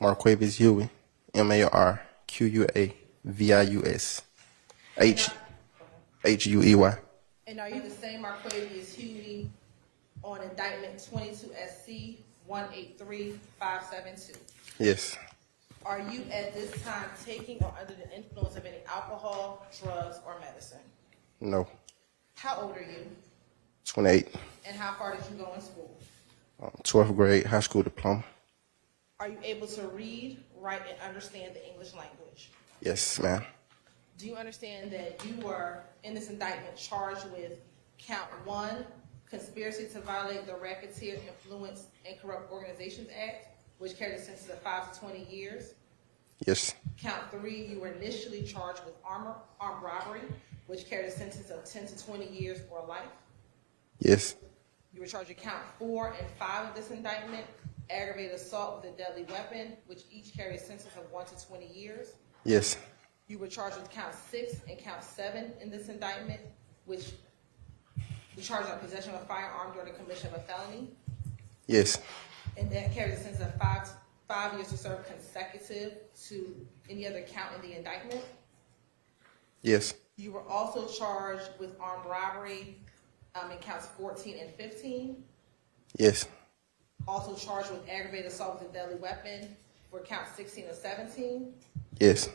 Marquavius Huey, Marquavius Huey. And are you the same Marquavius Huey on indictment 22 SC 183572? Yes. Are you at this time taking or under the influence of any alcohol, drugs, or medicine? No. How old are you? 28. And how far did you go in school? 12th grade, high school diploma. Are you able to read, write, and understand the English language? Yes, ma'am. Do you understand that you were, in this indictment, charged with count 1, conspiracy to violate the Racketeer, Influence, and Corrupt Organizations Act, which carried a sentence of 5 to 20 years? Yes. Count 3, you were initially charged with armed robbery, which carried a sentence of 10 to 20 years or life? Yes. You were charged with count 4 and 5 of this indictment, aggravated assault with a deadly weapon, which each carried a sentence of 1 to 20 years? Yes. You were charged with count 6 and count 7 in this indictment, which you charged on possession of a firearm during the commission of a felony? Yes. And that carries a sentence of 5 years to serve consecutive to any other count in the indictment? Yes. You were also charged with armed robbery in counts 14 and 15? Yes. Also charged with aggravated assault with a deadly weapon for count 16 and 17? Yes.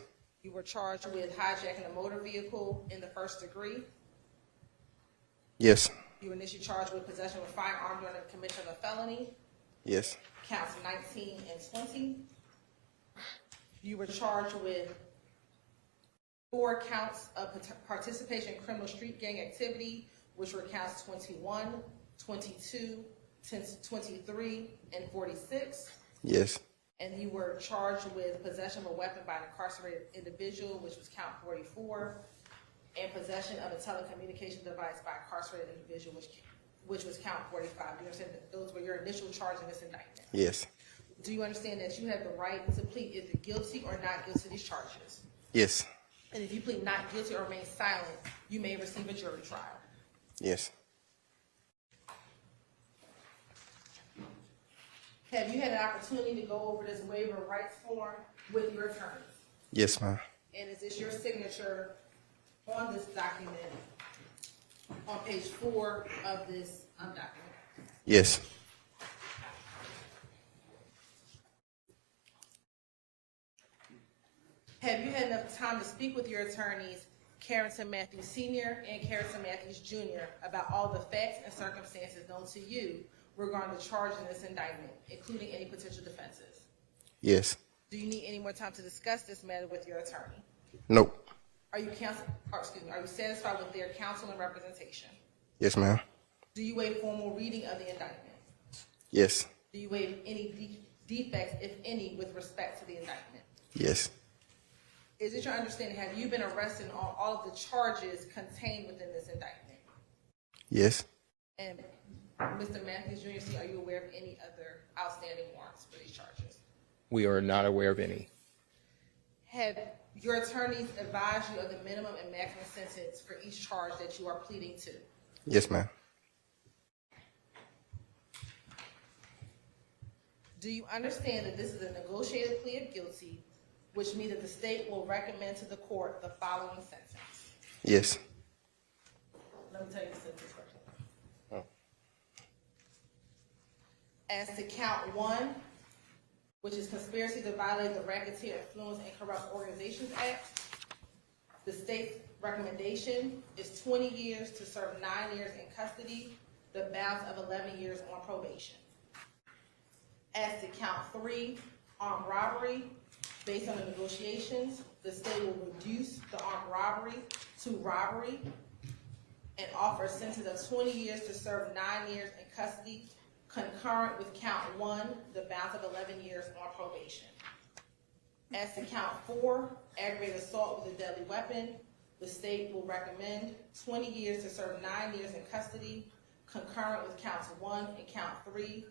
You were charged with hijacking a motor vehicle in the first degree? Yes. You were initially charged with possession of a firearm during the commission of a felony? Yes. Counts 19 and 20. You were charged with 4 counts of participation in criminal street gang activity, which were counts 21, 22, 23, and 46. Yes. And you were charged with possession of a weapon by an incarcerated individual, which was count 44, and possession of a telecommunication device by an incarcerated individual, which was count 45. Do you understand that those were your initial charges in this indictment? Yes. Do you understand that you have the right to plead either guilty or not guilty to these charges? Yes. And if you plead not guilty or remain silent, you may receive a jury trial. Yes. Have you had an opportunity to go over this waiver of rights form with your attorneys? Yes, ma'am. And is this your signature on this document on page 4 of this document? Yes. Have you had enough time to speak with your attorneys, Careton Matthews Sr. and Careton Matthews Jr., about all the facts and circumstances known to you regarding the charge in this indictment, including any potential defenses? Yes. Do you need any more time to discuss this matter with your attorney? Nope. Are you satisfied with their counsel and representation? Yes, ma'am. Do you waive formal reading of the indictment? Yes. Do you waive any defects, if any, with respect to the indictment? Yes. Is it your understanding, have you been arrested on all of the charges contained within this indictment? Yes. And Mr. Matthews Jr., are you aware of any other outstanding warrants for these charges? We are not aware of any. Have your attorneys advised you of the minimum and maximum sentence for each charge that you are pleading to? Yes, ma'am. Do you understand that this is a negotiated plea of guilty, which means that the state will recommend to the court the following sentence? Yes. Let me tell you the sentence first. Oh. As to count 1, which is conspiracy to violate the Racketeer, Influence, and Corrupt Organizations Act, the state's recommendation is 20 years to serve 9 years in custody, the balance of 11 years on probation. As to count 3, armed robbery, based on the negotiations, the state will reduce the armed robbery to robbery and offer a sentence of 20 years to serve 9 years in custody, concurrent with count 1, the balance of 11 years on probation. As to count 4, aggravated assault with a deadly weapon, the state will recommend 20 years to serve 9 years in custody, concurrent with counts 1 and count 3,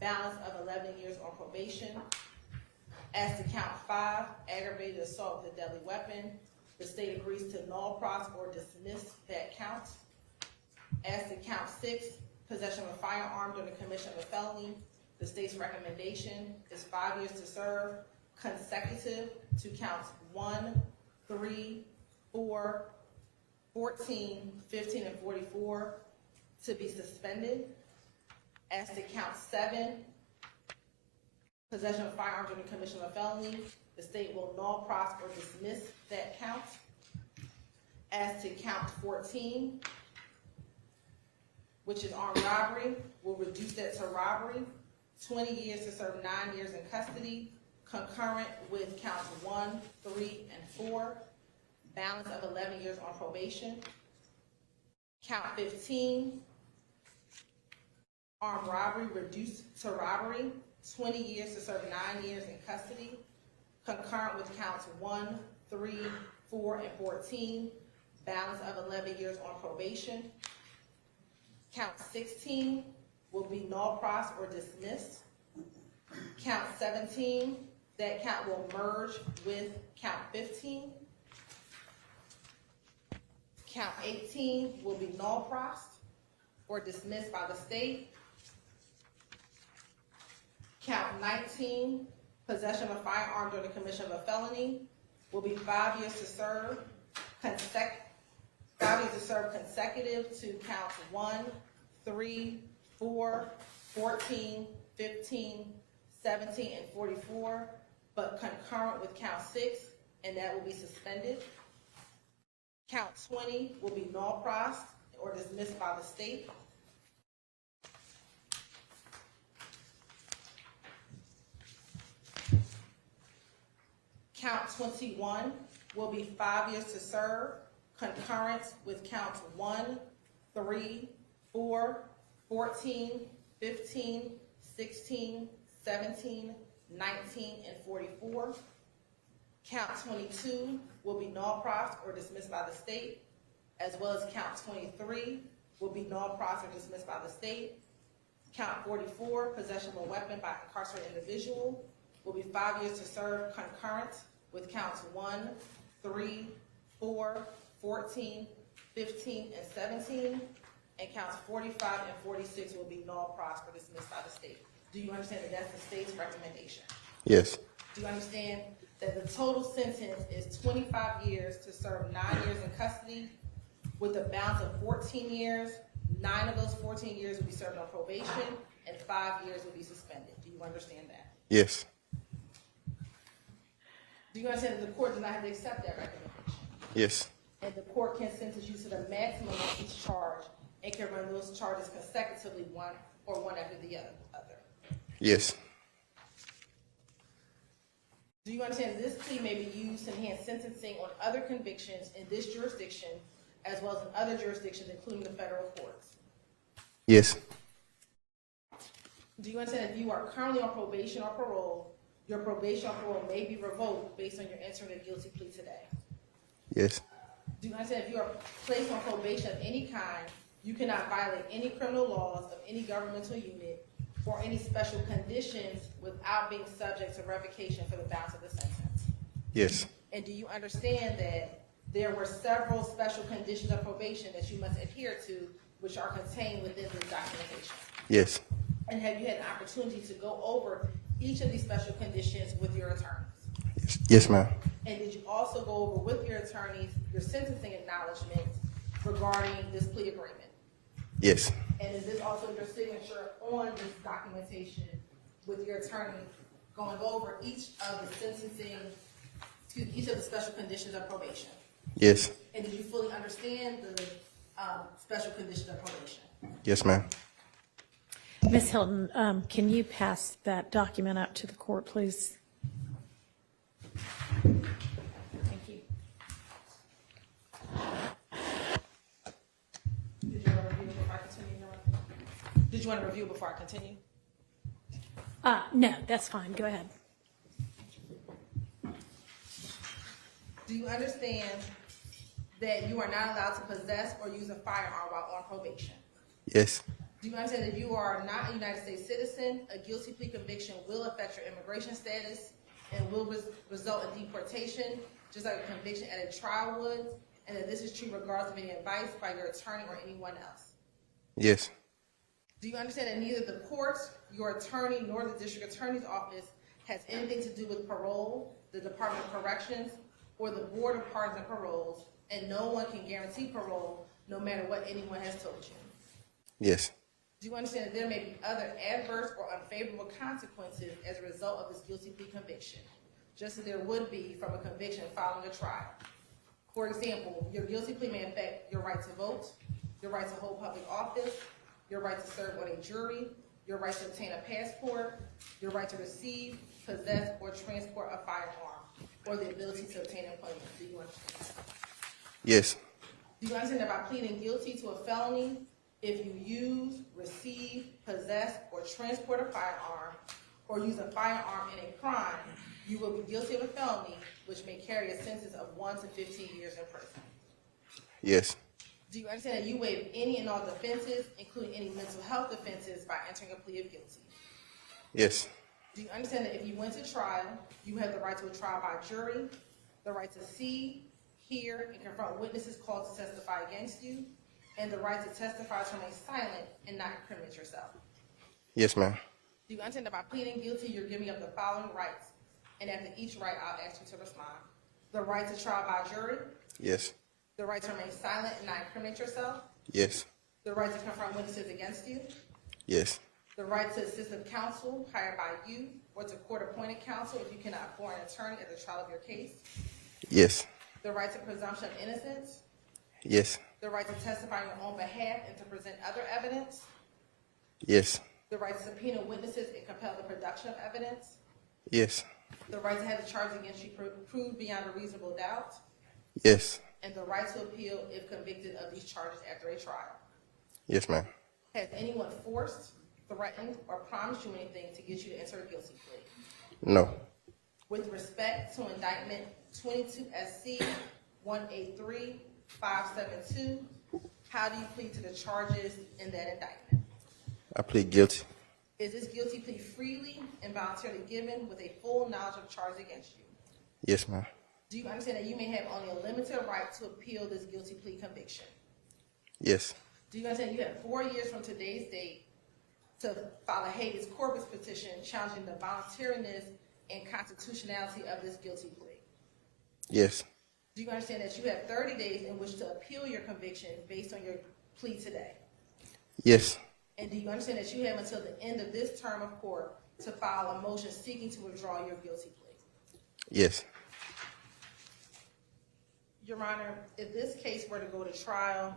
balance of 11 years on probation. As to count 5, aggravated assault with a deadly weapon, the state agrees to null pros or dismiss that count. As to count 6, possession of a firearm during the commission of a felony, the state's recommendation is 5 years to serve, consecutive to counts 1, 3, 4, 14, 15, and 44 to be suspended. As to count 7, possession of firearms during the commission of a felony, the state will null, pros, or dismiss that count. As to count 14, which is armed robbery, we'll reduce that to robbery, 20 years to serve 9 years in custody, concurrent with counts 1, 3, and 4, balance of 11 years on probation. Count 15, armed robbery, reduced to robbery, 20 years to serve 9 years in custody, concurrent with counts 1, 3, 4, and 14, balance of 11 years on probation. Count 16 will be null, pros, or dismissed. Count 17, that count will merge with count 15. Count 18 will be null, pros, or dismissed by the state. Count 19, possession of a firearm during the commission of a felony, will be 5 years to serve, 5 years to serve consecutive to counts 1, 3, 4, 14, 15, 17, and 44, but concurrent with count 6, and that will be suspended. Count 20 will be null, pros, or dismissed by the state. Count 21 will be 5 years to serve, concurrent with counts 1, 3, 4, 14, 15, 16, 17, 19, and 44. Count 22 will be null, pros, or dismissed by the state, as well as count 23 will be null, pros, or dismissed by the state. Count 44, possession of a weapon by an incarcerated individual, will be 5 years to serve, concurrent with counts 1, 3, 4, 14, 15, and 17, and counts 45 and 46 will be null, pros, or dismissed by the state. Do you understand that that's the state's recommendation? Yes. Do you understand that the total sentence is 25 years to serve 9 years in custody with a balance of 14 years? 9 of those 14 years will be served on probation, and 5 years will be suspended. Do you understand that? Yes. Do you understand that the court does not have to accept that recommendation? Yes. And the court can sentence you to the maximum of each charge and can run those charges consecutively, one after the other. Yes. Do you understand that this plea may be used to enhance sentencing on other convictions in this jurisdiction, as well as in other jurisdictions, including the federal courts? Yes. Do you understand that if you are currently on probation or parole, your probation or parole may be revoked based on your entering a guilty plea today? Yes. Do you understand if you are placed on probation of any kind, you cannot violate any criminal laws of any governmental unit or any special conditions without being subject to revocation for the balance of the sentence? Yes. And do you understand that there were several special conditions of probation that you must adhere to, which are contained within this documentation? Yes. And have you had an opportunity to go over each of these special conditions with your attorneys? Yes, ma'am. And did you also go over with your attorneys your sentencing acknowledgement regarding this plea agreement? Yes. And is this also your signature on this documentation with your attorney going over each of the special conditions of probation? Yes. And did you fully understand the special conditions of probation? Yes, ma'am. Ms. Hylton, can you pass that document up to the court, please? Thank you. Did you want to review before I continue? No, that's fine. Go ahead. Do you understand that you are not allowed to possess or use a firearm while on probation? Yes. Do you understand that if you are not a United States citizen, a guilty plea conviction will affect your immigration status and will result in deportation, just like a conviction at a trial would, and that this is true regardless of any advice by your attorney or anyone else? Yes. Do you understand that neither the court, your attorney, nor the district attorney's office has anything to do with parole the Department of Corrections, or the Board of Pardons and Paroles, and no one can guarantee parole no matter what anyone has told you. Yes. Do you understand that there may be other adverse or unfavorable consequences as a result of this guilty plea conviction, just as there would be from a conviction following a trial? For example, your guilty plea may affect your right to vote, your right to hold public office, your right to serve on a jury, your right to obtain a passport, your right to receive, possess, or transport a firearm, or the ability to obtain employment. Do you understand? Yes. Do you understand that by pleading guilty to a felony, if you use, receive, possess, or transport a firearm, or use a firearm in a crime, you will be guilty of a felony, which may carry a sentence of 1 to 15 years in prison? Yes. Do you understand that you waive any and all defenses, including any mental health defenses, by entering a plea of guilty? Yes. Do you understand that if you went to trial, you have the right to a trial by jury, the right to see, hear, and confront witnesses called to testify against you, and the right to testify to remain silent and not incriminate yourself? Yes, ma'am. Do you understand that by pleading guilty, you're giving up the following rights, and after each right, I'll ask you to respond? The right to trial by jury, Yes. the right to remain silent and not incriminate yourself, Yes. the right to confront witnesses against you, Yes. the right to assistive counsel hired by you or to court-appointed counsel if you cannot afford an attorney at the trial of your case, Yes. the right to presumption of innocence, Yes. the right to testify on your own behalf and to present other evidence, Yes. the right to subpoena witnesses and compel the production of evidence, Yes. the right to have the charge against you proved beyond a reasonable doubt, Yes. and the right to appeal if convicted of these charges after a trial. Yes, ma'am. Has anyone forced, threatened, or promised you anything to get you to enter a guilty plea? No. With respect to indictment 22 SC 183572, how do you plead to the charges in that indictment? I plead guilty. Is this guilty plea freely and voluntarily given with a full knowledge of charges against you? Yes, ma'am. Do you understand that you may have only a limited right to appeal this guilty plea conviction? Yes. Do you understand you have 4 years from today's date to file a habeas corpus petition challenging the voluntariness and constitutionality of this guilty plea? Yes. Do you understand that you have 30 days in which to appeal your conviction based on your plea today? Yes. And do you understand that you have until the end of this term of court to file a motion seeking to withdraw your guilty plea? Yes. Your Honor, if this case were to go to trial,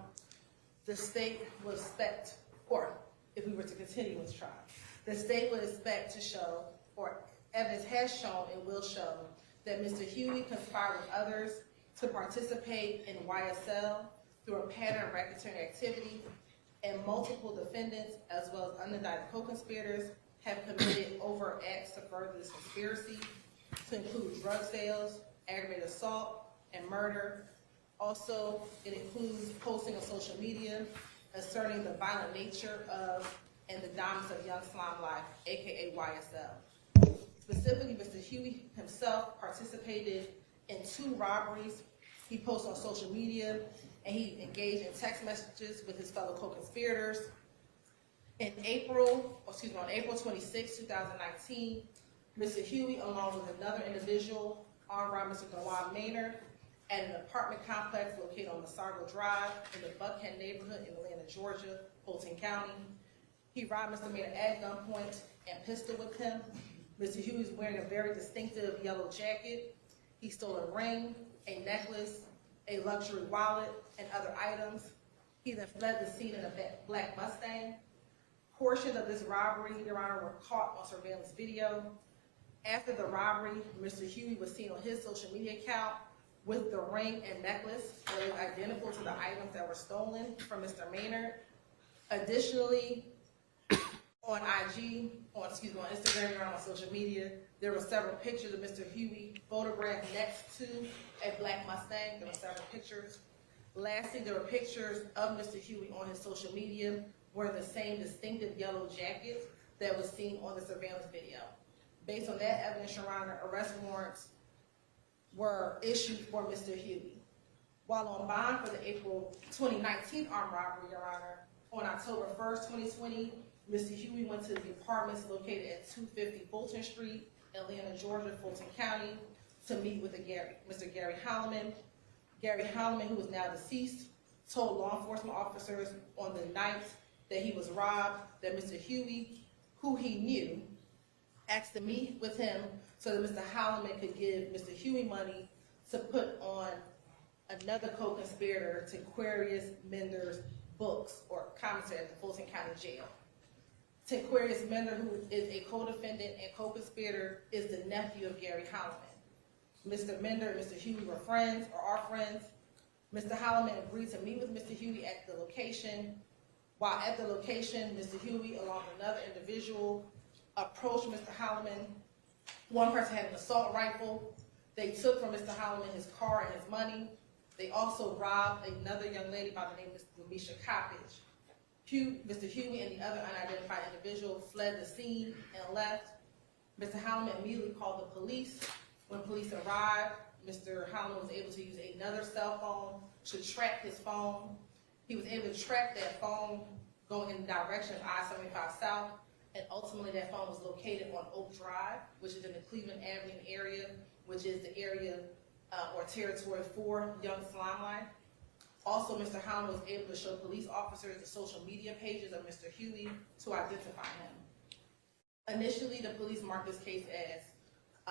the state would expect, or if we were to continue with trial, the state would expect to show, or evidence has shown and will show, that Mr. Huey conspired with others to participate in YSL through a pattern of racketeering activity, and multiple defendants, as well as unindicted co-conspirators, have committed overt acts to further this conspiracy, to include drug sales, aggravated assault, and murder. Also, it includes posting on social media, asserting the violent nature of and the dominance of Young Slime Life, aka YSL. Specifically, Mr. Huey himself participated in 2 robberies. He posted on social media, and he engaged in text messages with his fellow co-conspirators. On April 26, 2019, Mr. Huey, along with another individual, armed robber Mr. Dewan Maynard, at an apartment complex located on Masargo Drive in the Buckhead neighborhood in Atlanta, Georgia, Fulton County. He robbed Mr. Maynard at gunpoint and pistol whipped him. Mr. Huey was wearing a very distinctive yellow jacket. He stole a ring, a necklace, a luxury wallet, and other items. He then fled the scene in a black Mustang. Portions of this robbery, Your Honor, were caught on surveillance video. After the robbery, Mr. Huey was seen on his social media account with the ring and necklace that were identical to the items that were stolen from Mr. Maynard. Additionally, on IG, on Instagram, Your Honor, on social media, there were several pictures of Mr. Huey photographed next to a black Mustang. There were several pictures. Lastly, there were pictures of Mr. Huey on his social media wearing the same distinctive yellow jacket that was seen on the surveillance video. Based on that evidence, Your Honor, arrest warrants were issued for Mr. Huey. While on bond for the April 2019 armed robbery, Your Honor, on October 1st, 2020, Mr. Huey went to the apartments located at 250 Fulton Street, Atlanta, Georgia, Fulton County, to to meet with Mr. Gary Hylton. Gary Hylton, who is now deceased, told law enforcement officers on the night that he was robbed that Mr. Huey, who he knew, asked to meet with him so that Mr. Hylton could give Mr. Huey money to put on another co-conspirator to Aquarius Mender's books or commentary at the Fulton County Jail. Aquarius Mender, who is a co-defendant and co-conspirator, is the nephew of Gary Hylton. Mr. Mender and Mr. Huey were friends or are friends. Mr. Hylton agreed to meet with Mr. Huey at the location. While at the location, Mr. Huey, along with another individual, approached Mr. Hylton. One person had an assault rifle. They took from Mr. Hylton his car and his money. They also robbed another young lady by the name of Misha Coppage. Mr. Huey and the other unidentified individual fled the scene and left. Mr. Hylton immediately called the police. When police arrived, Mr. Hylton was able to use another cell phone to track his phone. He was able to track that phone going in the direction of I-75 South, and ultimately that phone was located on Oak Drive, which is in the Cleveland Avenue area, which is the area or territory for Young Line. Also, Mr. Hylton was able to show police officers the social media pages of Mr. Huey to identify him. Initially, the police marked this case as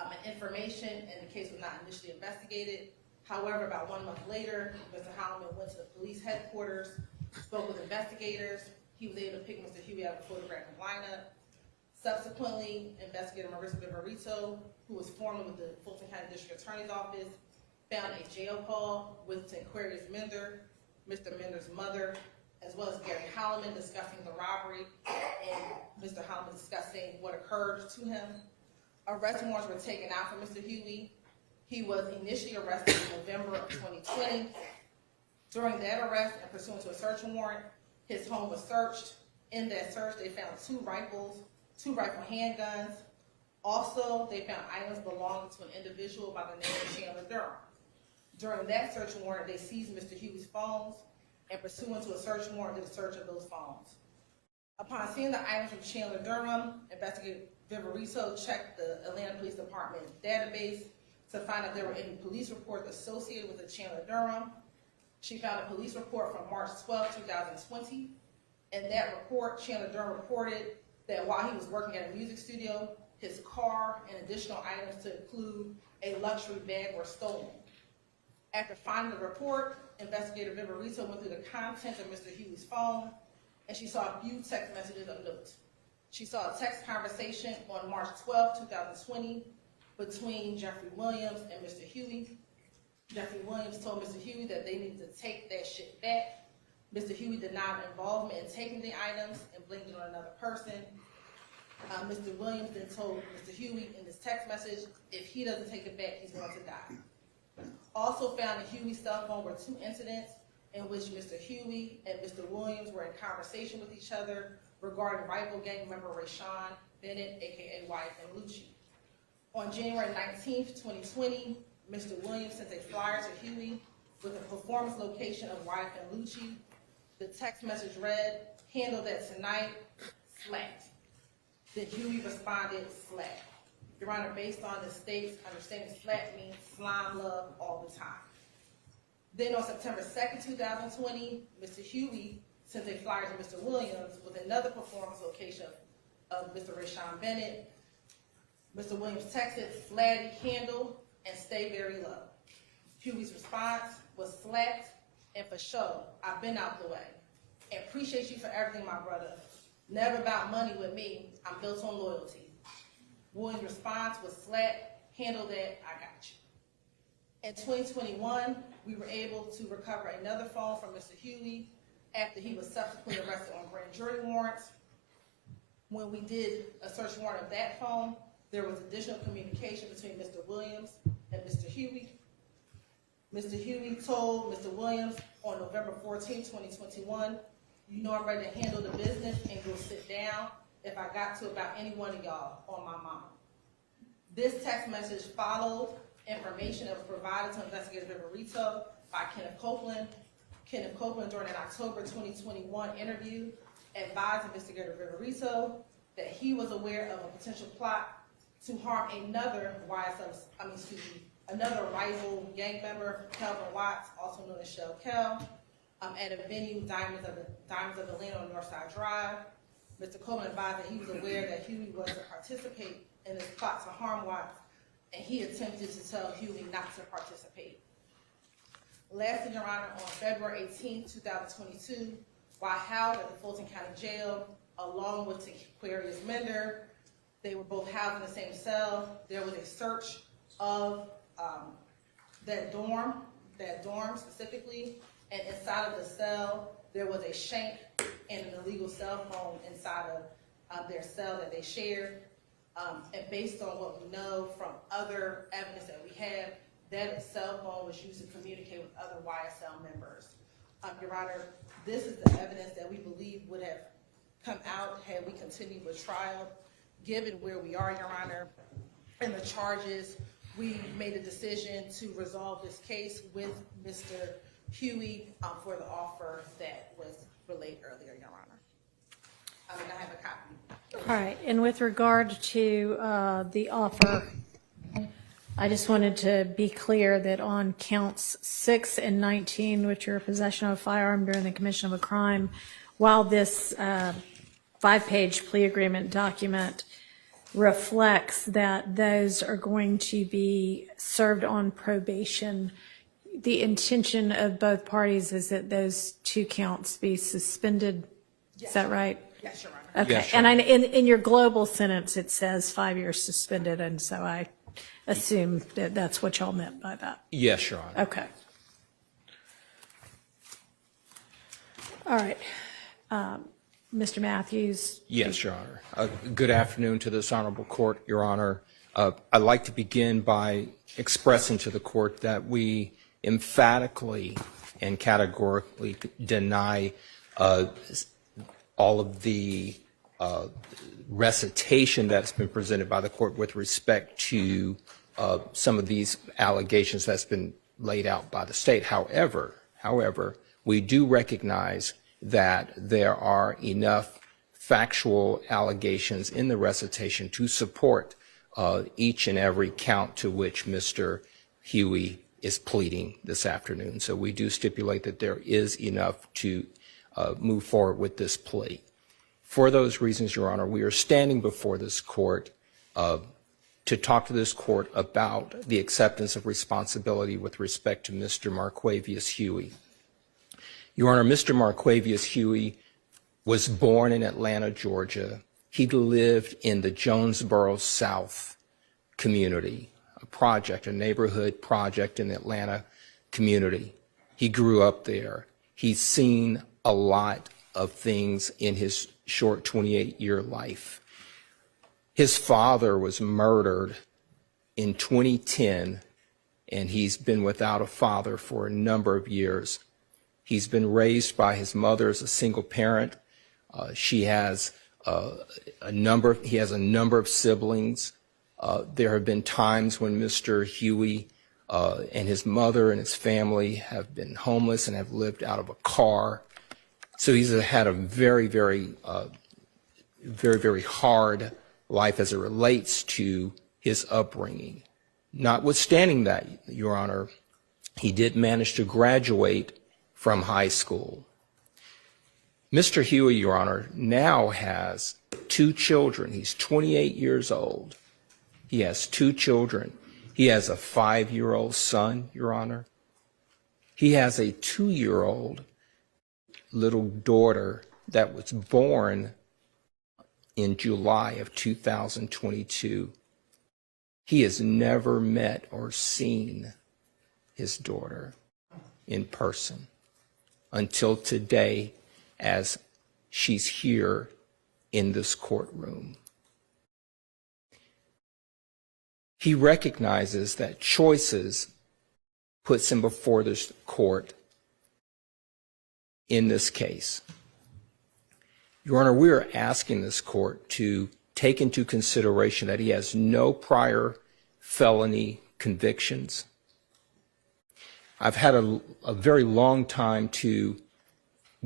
an information, and the case was not initially investigated. However, about 1 month later, Mr. Hylton went to the police headquarters, spoke with investigators. He was able to pick Mr. Huey out of the photographic lineup. Subsequently, investigator Marissa Viverito, who was formerly with the Fulton County District Attorney's Office, found a jail call with Aquarius Mender, Mr. Mender's mother, as well as Gary Hylton discussing the robbery and Mr. Hylton discussing what occurred to him. Arrest warrants were taken out for Mr. Huey. He was initially arrested in November of 2020. During that arrest and pursuant to a search warrant, his home was searched. In that search, they found two rifle handguns. Also, they found items belonging to an individual by the name of Chandler Durham. During that search warrant, they seized Mr. Huey's phones and pursuant to a search warrant, did a search of those phones. Upon seeing the items from Chandler Durham, investigator Viverito checked the Atlanta Police Department database to find out there were any police reports associated with the Chandler Durham. She found a police report from March 12, 2020. In that report, Chandler Durham reported that while he was working at a music studio, his car and additional items to include a luxury bag were stolen. After finding the report, investigator Viverito went through the contents of Mr. Huey's phone, and she saw a few text messages of note. She saw a text conversation on March 12, 2020 between Jeffrey Williams and Mr. Huey. Jeffrey Williams told Mr. Huey that they needed to take that shit back. Mr. Huey denied involvement in taking the items and blamed it on another person. Mr. Williams then told Mr. Huey in this text message, if he doesn't take it back, he's going to die. Also found in Huey's cell phone were two incidents in which Mr. Huey and Mr. Williams were in conversation with each other regarding rival gang member Rashawn Bennett, aka YSL. On January 19th, 2020, Mr. Williams sent a flyer to Huey with a performance location of YSL. The text message read, "Handle that tonight, slat." Then Huey responded, "Slat." Your Honor, based on the state's understanding, slat means slime love all the time. Then on September 2nd, 2020, Mr. Huey sent a flyer to Mr. Williams with another performance location of Mr. Rashawn Bennett. Mr. Williams texted, "Slatty, handle, and stay very low." Huey's response was, "Slat, and for sure, I've been out the way. And appreciate you for everything, my brother. Never about money with me, I'm built on loyalty." Williams' response was, "Slat, handle that, I got you." In 2021, we were able to recover another phone from Mr. Huey after he was subsequently arrested on grand jury warrants. When we did a search warrant of that phone, there was additional communication between Mr. Williams and Mr. Huey. Mr. Huey told Mr. Williams on November 14, 2021, "You know I'm ready to handle the business and go sit down if I got to about any one of y'all on my mama." This text message followed information that was provided to investigator Viverito by Kenneth Copeland. Kenneth Copeland, during an October 2021 interview, advised investigator Viverito that he was aware of a potential plot to harm another another rival gang member, Kelvin Watts, also known as Shell Kel, at a venue, Diamonds of Atlanta on Northside Drive. Mr. Coleman advised that he was aware that Huey was to participate in this plot to harm Watts, and he attempted to tell Huey not to participate. Lastly, Your Honor, on February 18, 2022, while housed at the Fulton County Jail, along with Aquarius Mender, they were both housed in the same cell. There was a search of that dorm specifically, and inside of the cell, there was a shank and an illegal cell phone inside of their cell that they shared. And based on what we know from other evidence that we have, that cell phone was used to communicate with other YSL members. Your Honor, this is the evidence that we believe would have come out had we continued with trial. Given where we are, Your Honor, and the charges, we made a decision to resolve this case with Mr. Huey for the offer that was relayed earlier, Your Honor. I have a copy. All right, and with regard to the offer, I just wanted to be clear that on counts 6 and 19, which are possession of a firearm during the commission of a crime, while this 5-page plea agreement document reflects that those are going to be served on probation, the intention of both parties is that those 2 counts be suspended. Yes. Is that right? Yes, Your Honor. Okay, yes, and in your global sentence, it says 5 years suspended, and so I assume that that's what y'all meant by that. Yes, Your Honor. Okay. All right. Mr. Matthews? Yes, Your Honor. Good afternoon to this honorable court, Your Honor. I'd like to begin by expressing to the court that we emphatically and categorically deny all of the recitation that's been presented by the court with respect to some of these allegations that's been laid out by the state. However, we do recognize that there are enough factual allegations in the recitation to support each and every count to which Mr. Huey is pleading this afternoon. So we do stipulate that there is enough to move forward with this plea. For those reasons, Your Honor, we are standing before this court to talk to this court about the acceptance of responsibility with respect to Mr. Marquavius Huey. Your Honor, Mr. Marquavius Huey was born in Atlanta, Georgia. He lived in the Jonesboro South community, a neighborhood project in the Atlanta community. He grew up there. He's seen a lot of things in his short 28-year life. His father was murdered in 2010, and he's been without a father for a number of years. He's been raised by his mother as a single parent. He has a number of siblings. There have been times when Mr. Huey and his mother and his family have been homeless and have lived out of a car. So he's had a very, very hard life as it relates to his upbringing. Notwithstanding that, Your Honor, he did manage to graduate from high school. Mr. Huey, Your Honor, now has 2 children. He's 28 years old. He has 2 children. He has a 5-year-old son, Your Honor. He has a 2-year-old little daughter that was born in July of 2022. He has never met or seen his daughter in person until today, as she's here in this courtroom. He recognizes that choices puts him before this court in this case. Your Honor, we are asking this court to take into consideration that he has no prior felony convictions. I've had a very long time to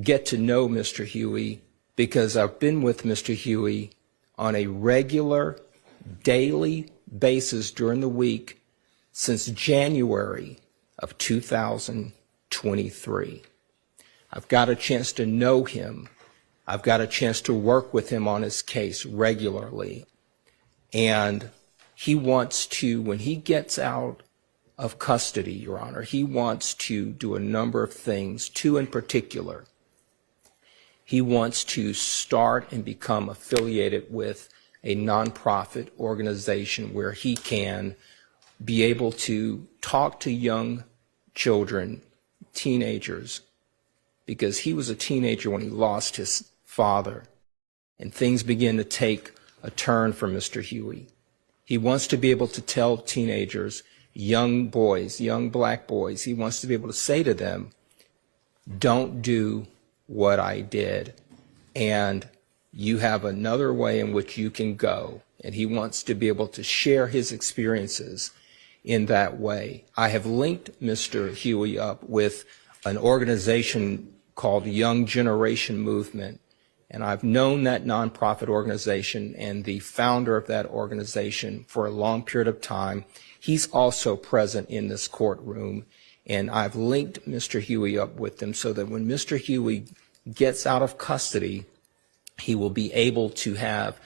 get to know Mr. Huey because I've been with Mr. Huey on a regular, daily basis during the week since January of 2023. I've got a chance to know him. I've got a chance to work with him on his case regularly. And he wants to, when he gets out of custody, Your Honor, he wants to do a number of things, two in particular. He wants to start and become affiliated with a nonprofit organization where he can be able to talk to young children, teenagers, because he was a teenager when he lost his father, and things begin to take a turn for Mr. Huey. He wants to be able to tell teenagers, young boys, young black boys, he wants to be able to say to them, don't do what I did, and you have another way in which you can go. And he wants to be able to share his experiences in that way. I have linked Mr. Huey up with an organization called Young Generation Movement, and I've known that nonprofit organization and the founder of that organization for a long period of time. He's also present in this courtroom, and I've linked Mr. Huey up with them so that when Mr. Huey gets out of custody, he will be able to have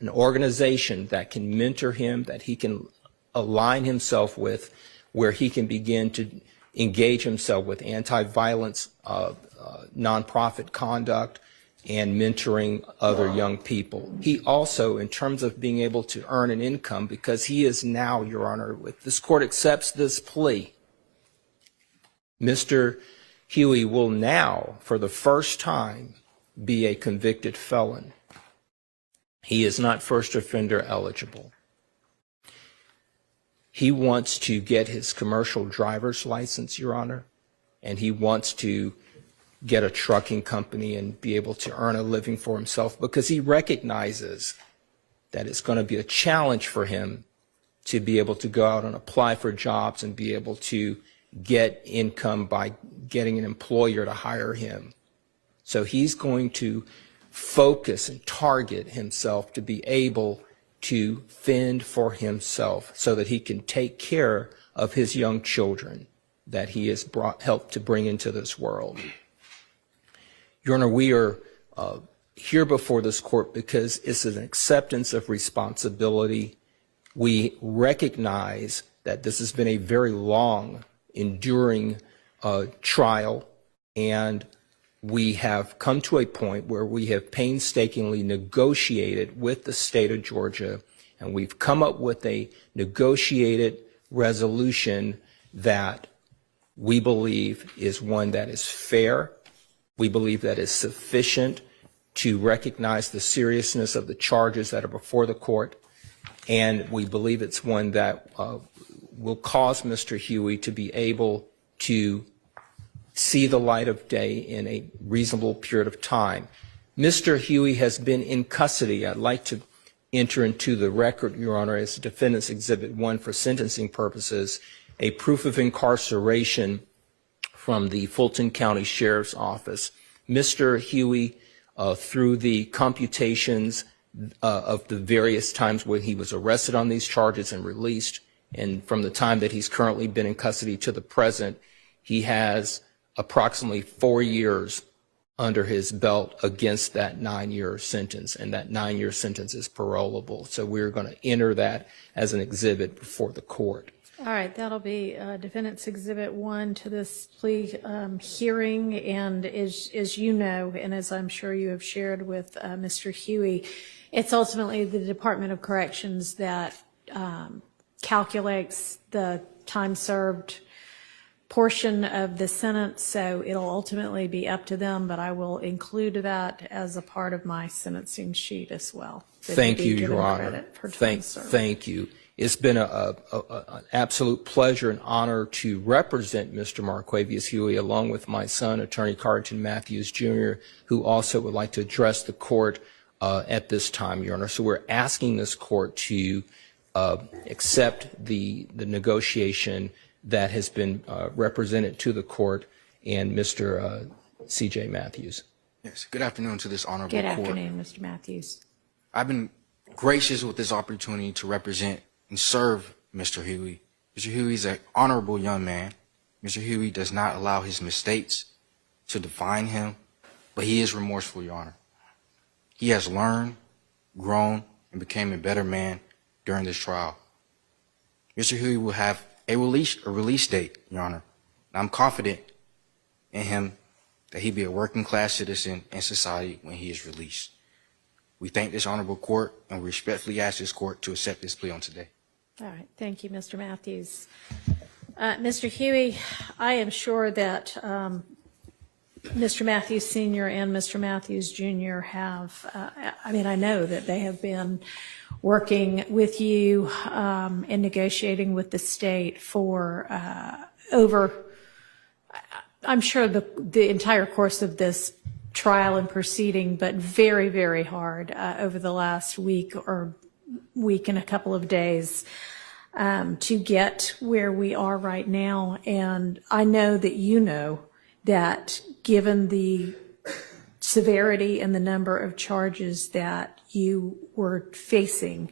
an organization that can mentor him, that he can align himself with, where he can begin to engage himself with anti-violence nonprofit conduct and mentoring other young people. He also, in terms of being able to earn an income, because he is now, Your Honor, if this court accepts this plea, Mr. Huey will now, for the first time, be a convicted felon. He is not first offender eligible. He wants to get his commercial driver's license, Your Honor, and he wants to get a trucking company and be able to earn a living for himself, because he recognizes that it's going to be a challenge for him to be able to go out and apply for jobs and be able to get income by getting an employer to hire him. So he's going to focus and target himself to be able to fend for himself so that he can take care of his young children that he has helped to bring into this world. Your Honor, we are here before this court because it's an acceptance of responsibility. We recognize that this has been a very long, enduring trial, and we have come to a point where we have painstakingly negotiated with the state of Georgia, and we've come up with a negotiated resolution that we believe is one that is fair. We believe that is sufficient to recognize the seriousness of the charges that are before the court, and we believe it's one that will cause Mr. Huey to be able to see the light of day in a reasonable period of time. Mr. Huey has been in custody. I'd like to enter into the record, Your Honor, as Defendant's Exhibit 1 for sentencing purposes, a proof of incarceration from the Fulton County Sheriff's Office. Mr. Huey, through the computations of the various times when he was arrested on these charges and released, and from the time that he's currently been in custody to the present, he has approximately 4 years under his belt against that 9-year sentence, and that 9-year sentence is parolable. So we're going to enter that as an exhibit before the court. All right, that'll be Defendant's Exhibit 1 to this plea hearing, and as you know, and as I'm sure you have shared with Mr. Huey, it's ultimately the Department of Corrections that calculates the time served portion of the sentence, so it'll ultimately be up to them, but I will include that as a part of my sentencing sheet as well. Thank you, Your Honor. Thank you. It's been an absolute pleasure and honor to represent Mr. Marquavius Huey along with my son, Attorney Careton Matthews Jr., who also would like to address the court at this time, Your Honor. So we're asking this court to accept the negotiation that has been represented to the court, and Mr. C.J. Matthews. Yes, good afternoon to this honorable court. Good afternoon, Mr. Matthews. I've been gracious with this opportunity to represent and serve Mr. Huey Mr. Huey is an honorable young man. Mr. Huey does not allow his mistakes to define him, but he is remorseful, Your Honor. He has learned, grown, and became a better man during this trial. Mr. Huey will have a release date, Your Honor. And I'm confident in him that he'll be a working class citizen in society when he is released. We thank this honorable court and we respectfully ask this court to accept this plea on today. All right, thank you, Mr. Matthews. Mr. Huey, I am sure that Mr. Matthews Sr. and Mr. Matthews Jr. have, I know that they have been working with you and negotiating with the state for over, I'm sure the entire course of this trial and proceeding, but very, very hard over the last week and a couple of days to get where we are right now. And I know that you know that given the severity and the number of charges that you were facing,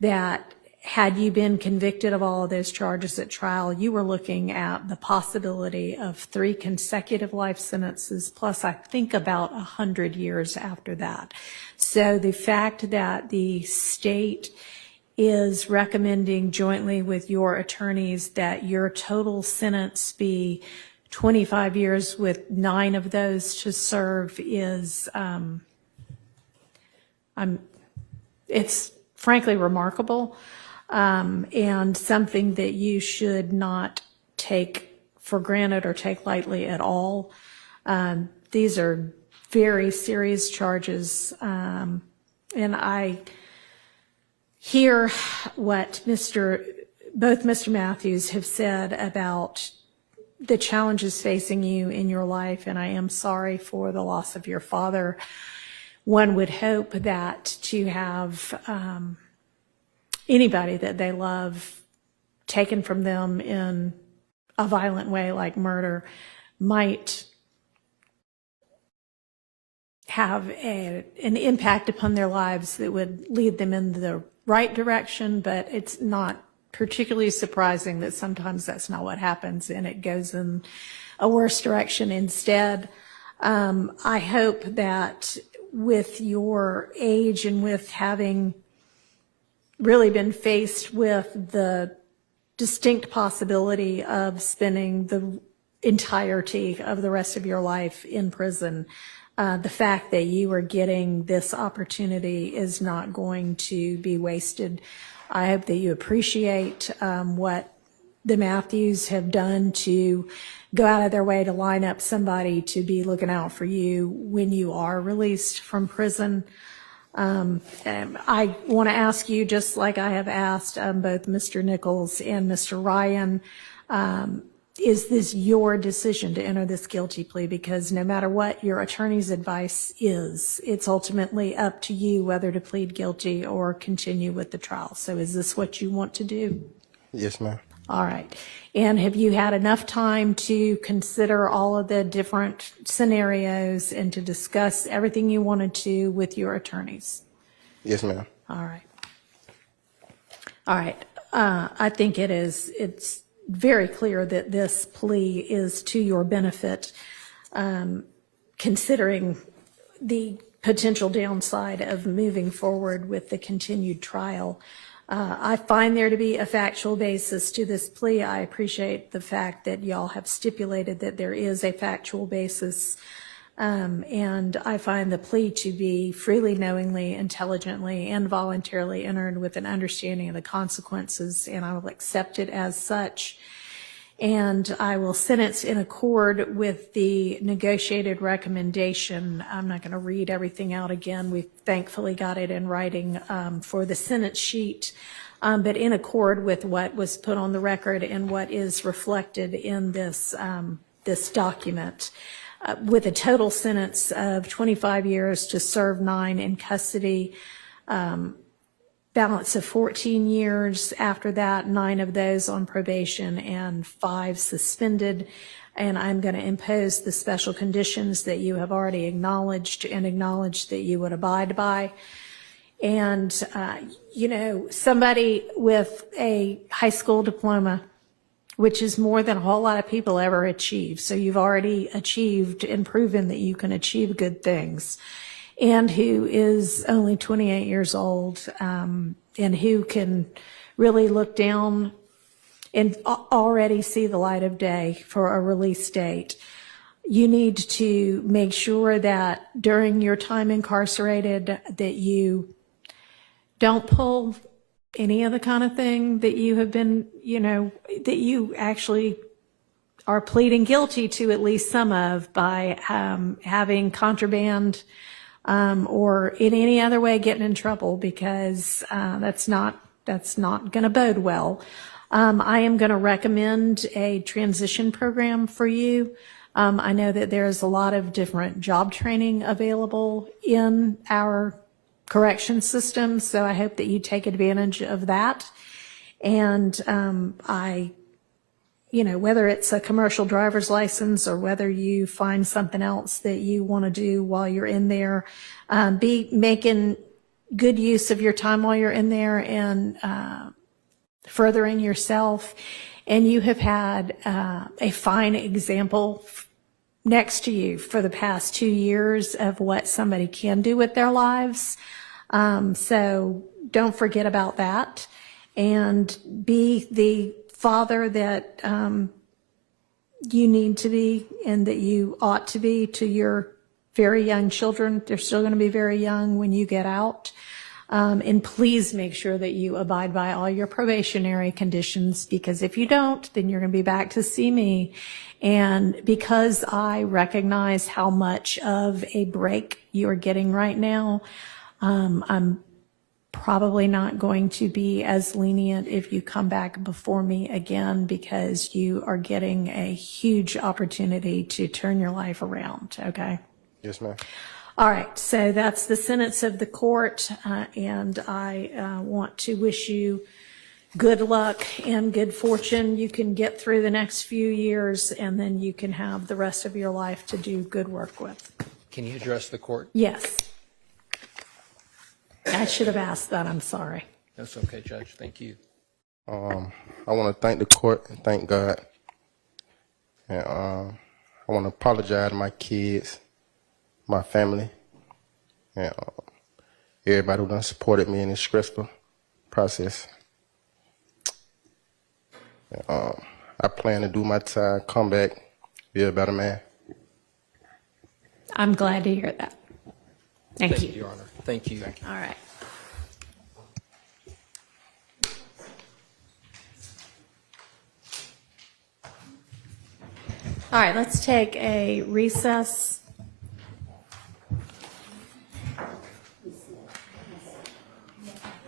that had you been convicted of all of those charges at trial, you were looking at the possibility of 3 consecutive life sentences, plus I think about 100 years after that. So the fact that the state is recommending jointly with your attorneys that your total sentence be 25 years with 9 of those to serve is, it's frankly remarkable. And something that you should not take for granted or take lightly at all. These are very serious charges, and I hear what both Mr. Matthews have said about the challenges facing you in your life, and I am sorry for the loss of your father. One would hope that to have anybody that they love taken from them in a violent way like murder might have an impact upon their lives that would lead them in the right direction, but it's not particularly surprising that sometimes that's not what happens and it goes in a worse direction instead. I hope that with your age and with having really been faced with the distinct possibility of spending the entirety of the rest of your life in prison, the fact that you are getting this opportunity is not going to be wasted. I hope that you appreciate what the Matthews have done to go out of their way to line up somebody to be looking out for you when you are released from prison. I want to ask you, just like I have asked both Mr. Nichols and Mr. Ryan, is this your decision to enter this guilty plea? Because no matter what your attorney's advice is, it's ultimately up to you whether to plead guilty or continue with the trial. So is this what you want to do? Yes, ma'am. All right. And have you had enough time to consider all of the different scenarios and to discuss everything you wanted to with your attorneys? Yes, ma'am. All right. All right. I think it's very clear that this plea is to your benefit, considering the potential downside of moving forward with the continued trial. I find there to be a factual basis to this plea. I appreciate the fact that y'all have stipulated that there is a factual basis, and I find the plea to be freely, knowingly, intelligently, and voluntarily entered with an understanding of the consequences, and I will accept it as such. And I will sentence in accord with the negotiated recommendation. I'm not going to read everything out again. We thankfully got it in writing for the sentence sheet, but in accord with what was put on the record and what is reflected in this, this document, with a total sentence of 25 years to serve 9 in custody, balance of 14 years after that, 9 of those on probation and 5 suspended. And I'm going to impose the special conditions that you have already acknowledged and acknowledged that you would abide by. And, you know, somebody with a high school diploma which is more than a whole lot of people ever achieve. So you've already achieved and proven that you can achieve good things. And who is only 28 years old, and who can really look down and already see the light of day for a release date. You need to make sure that during your time incarcerated that you don't pull any of the kind of thing that you have been, that you actually are pleading guilty to, at least some of, by having contraband or in any other way getting in trouble, because that's not going to bode well. I am going to recommend a transition program for you. I know that there's a lot of different job training available in our correction system, so I hope that you take advantage of that. And whether it's a commercial driver's license or whether you find something else that you want to do while you're in there, be making good use of your time while you're in there and furthering yourself. And you have had a fine example next to you for the past 2 years of what somebody can do with their lives. So don't forget about that, and be the father that you need to be and that you ought to be to your very young children. They're still going to be very young when you get out. And please make sure that you abide by all your probationary conditions, because if you don't, then you're going to be back to see me. And because I recognize how much of a break you're getting right now, I'm probably not going to be as lenient if you come back before me again, because you are getting a huge opportunity to turn your life around, okay? Yes, ma'am. All right, so that's the sentence of the court, and I want to wish you good luck and good fortune. You can get through the next few years, and then you can have the rest of your life to do good work with. Can you address the court? Yes. I should have asked that. I'm sorry. That's okay, Judge. Thank you. I want to thank the court and thank God. And I want to apologize to my kids, my family, and everybody who done supported me in this stressful process. And, I plan to do my time, come back, be a better man. I'm glad to hear that. Thank you. Your Honor. Thank you. All right. All right, let's take a recess.